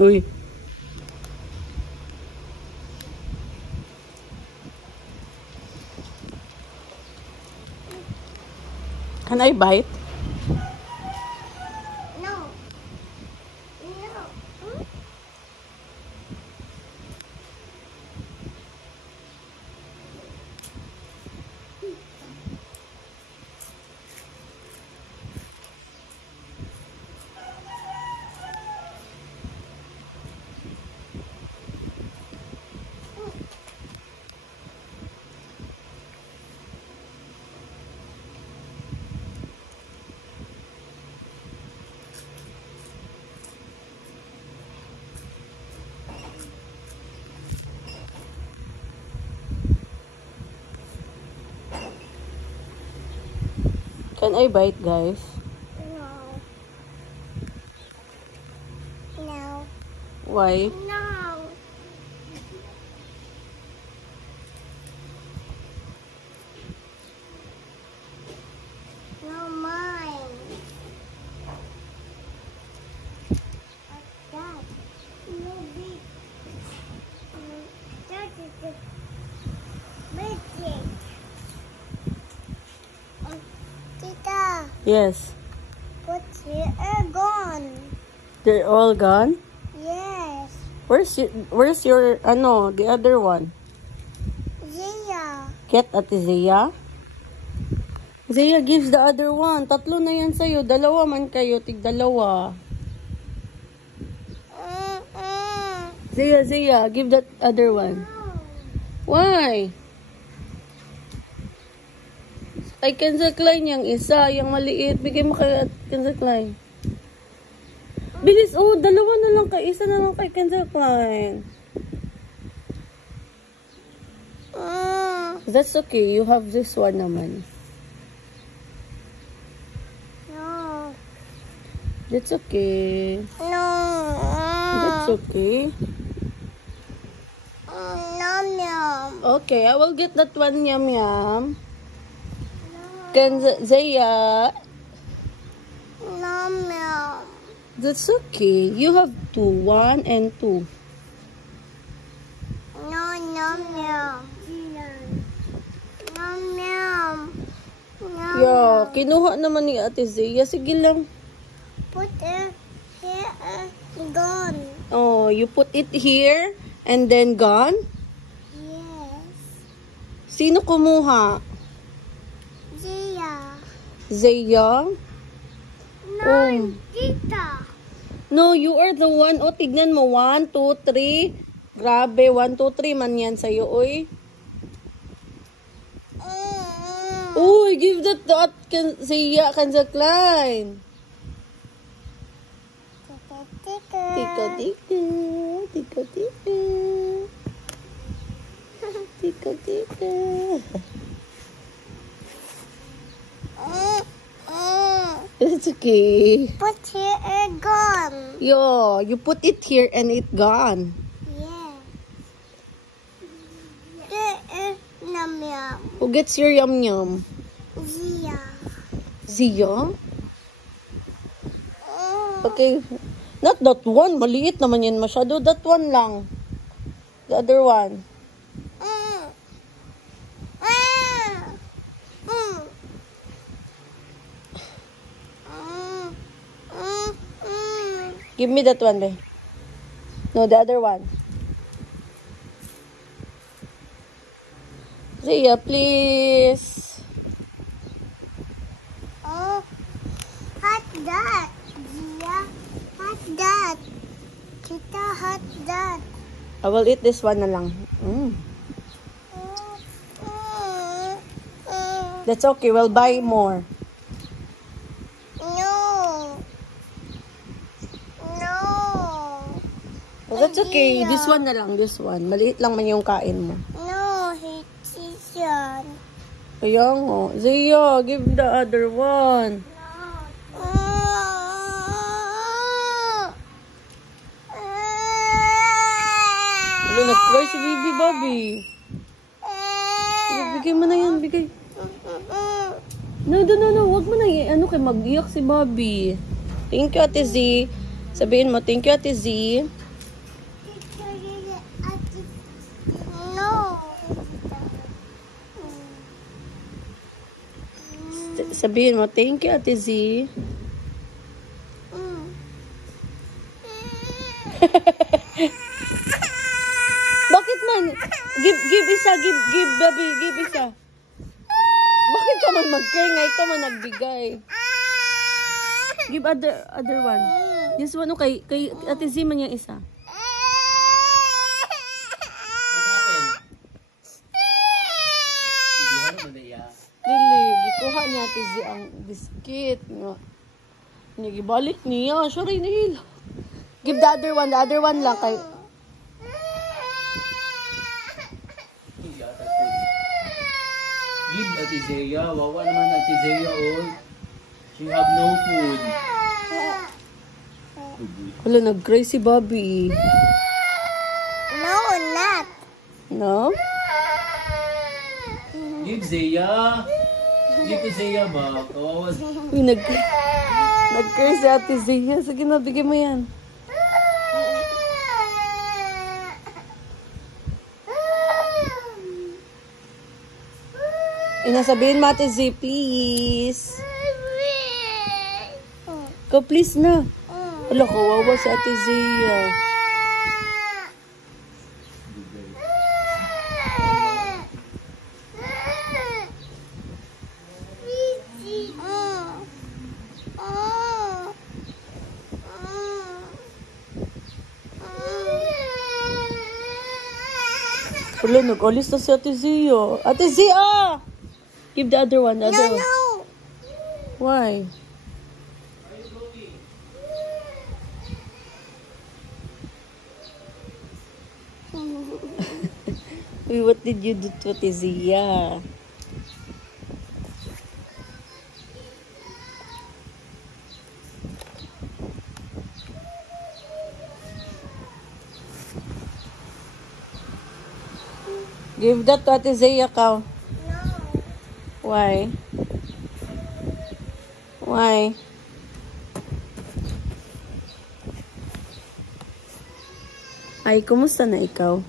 Uy. Can I bite? No. Can I bite, guys? No. No. Why? No. No, mine. What's that? No, big. That is the big thing. Tita, Yes. what's here? Gone. They're all gone? Yes. Where's your, the other one? Zia. Get Ate Zia? Zia gives the other one. Tatlo na yan sa'yo. Dalawa man kayo. Tig-dalawa. Zia, give that other one. Why? Ay, Kenza Klein yung isa. Yung maliit. Bigay mo kay Kenza Klein. Bilis. Oh, dalawa na lang kay. Isa na lang kay Kenza Klein. That's okay. You have this one naman. No. That's okay. No. That's okay. Nom nom. Okay, I will get that one. Yum yum. Kenza Zia. Nom nom. That's okay. You have two. 1 and 2. No, nom nom. Nom nom. Yeah, kinuha naman ni Ate Zia. Sige lang. Put it here. Gone. Oh, you put it here and then gone? Yes. Sino kumuha? Zia. Zia? No, Oh. Tita. No, you are the one. O, tignan mo. 1, 2, 3. Grabe, 1, 2, 3 man yan sa'yo, oy. Uy, give that to Zia Kenza Klein. Tika, tika. Tika, tika. Tika, tika. It's okay. Put here gone. Yo, you put it here and it gone. Yeah. Here nom nom. Who gets your yum yum? Zia. Zia? Okay. Not that one. Maliit naman yan masyado. That one lang. The other one. Give me that one, babe. No, the other one. Zia, please. Oh, hot that. Zia, hot that. Tita, hot that. I will eat this one na lang. That's okay. We'll buy more. No. No. Oh, that's okay. This one na lang. This one. Maliit lang man yung kain mo. No, it's yan. Kaya nga. Zia, give the other one. Ano, nag-cry si Bibi Bobby. Bigay mo na yan. Bigay. No. Wag mo na yan. Ano kay mag-iyak si Bobby. Thank you, Ate Z. Sabihin mo, thank you, Ate Z. No. Sabihin mo, thank you, Ate Z. Bakit man? Give isa, give, baby, give isa. Bakit ka man mag-care? Ikaw man nagbigay. Give other one. This one, okay. Kay Ate Z man yung isa. Lili, gikuha niya Ate Z ang biscuit. Nagibalik niya. Sorry, Nihil. Give the other one lang kay... Give Ate Zea. Wawa naman Ate Zea, oh. She have no food. Wala, nag-cry si Bobby. No, not. No? Give Zea. Give to Zea ba? Kawawa. Uy, nag-cry si Ate Zia. Sige na, bigay mo yan. Inasabihin mo, Ate Z, please. Go, please na. Wala, kawawa si Ate Zia. Wala, nag-alis na si Ate Zia. Ate Zia! Give the other one, the other one. No. Why? Uy, what did you do to Ate Zia? Give that to Ate Zia, Kao. Why? Why? Ay, kumusta na ikaw?